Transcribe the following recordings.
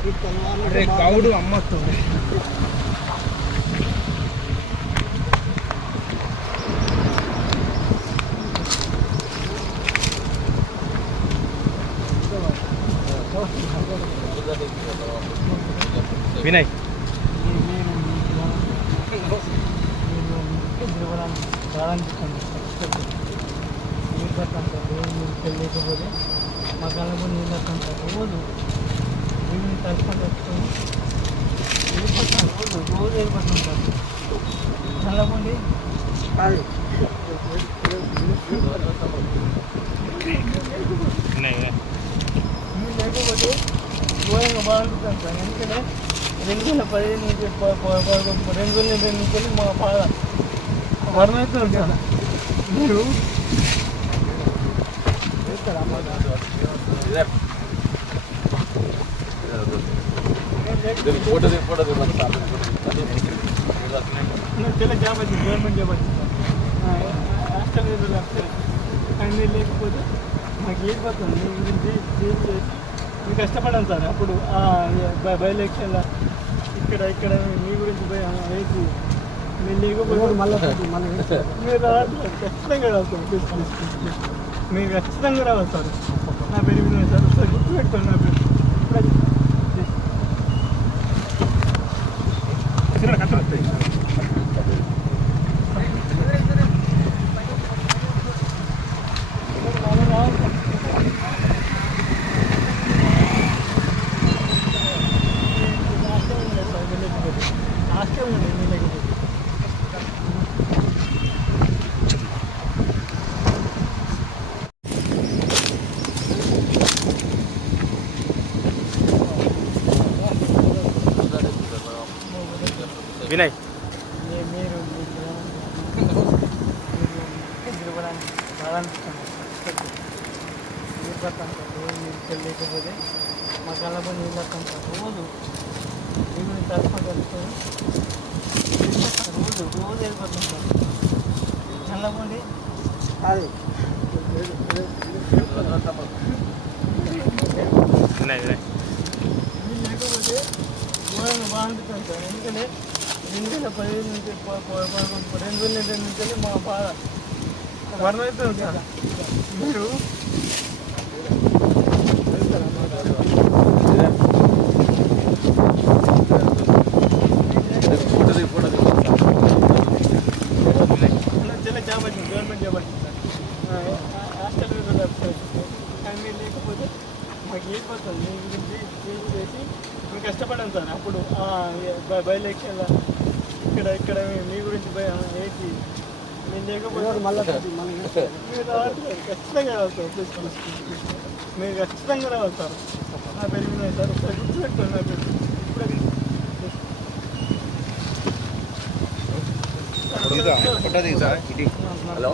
अरे गौड़ अम्म तो विनय లేకపోతే మా కళ్ళకు నీళ్ళు వస్తుంటారు రోజు వీళ్ళని తలుపుకొని తెచ్చుకొని వెళ్ళిపోతాను రోజు వెళ్ళిపోతుంటారు చల్లబండి నీళ్ళు లేకపోతే ఘోరంగా బాగుంటుంటాను సార్ ఎందుకంటే 2015 నుంచి 2020 నుంచి వెళ్ళి మా బాగా వర్ణయితే ఉంటాను మీరు चला జాబ్ వచ్చింది గవర్నమెంట్ జాబ్ వచ్చింది హాస్టల్ అన్నీ లేకపోతే మాకు ఏం పోతుంది మీ గురించి చేసి మేము కష్టపడాం సార్ అప్పుడు బై ఎలక్షన్లో ఇక్కడ మీ గురించి వేసి మీరు లేకపోతే మీరు రావట్లేదు ఖచ్చితంగా రావాలి మీరు ఖచ్చితంగా రావాలి సార్ నా పేరు వినోద్ సార్ ఒకసారి గుర్తుపెట్టుకోండి నా పేరు विनय మీరు లేకపోతే మా కళ్ళకు నీళ్ళు వస్తుంటారు రోజు వీళ్ళని తలుపుకొని తెచ్చుకొని రోజు వెళ్ళిపోతుంటారు చల్లబండి అది వీళ్ళు లేకపోతే ఘోరంగా బాగుంటుంది సార్ ఎందుకంటే 2015 నుంచి 2020 నుంచి వెళ్ళి మా బాధ వర్ణయితే ఉంటుంది మీరు జాబ్ వచ్చింది గవర్నమెంట్ జాబ్ వచ్చింది సార్ హాస్టల్ కానీ లేకపోతే మాకు ఏం పోతుంది మీ గురించి చేసి మేము కష్టపడాం సార్ అప్పుడు బై ఎలక్షన్లో ఇక్కడ మీ గురించి వేసి మేము లేకపోతే మీరు రావట్లేదు ఖచ్చితంగా రావాలి సార్ మీరు ఖచ్చితంగా రావాలి సార్ నా పేరు వినోద్ సార్ ఒకసారి గుర్తుపెట్టుకోండి నా పేరు హలో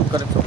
ఒక్క నిమిషం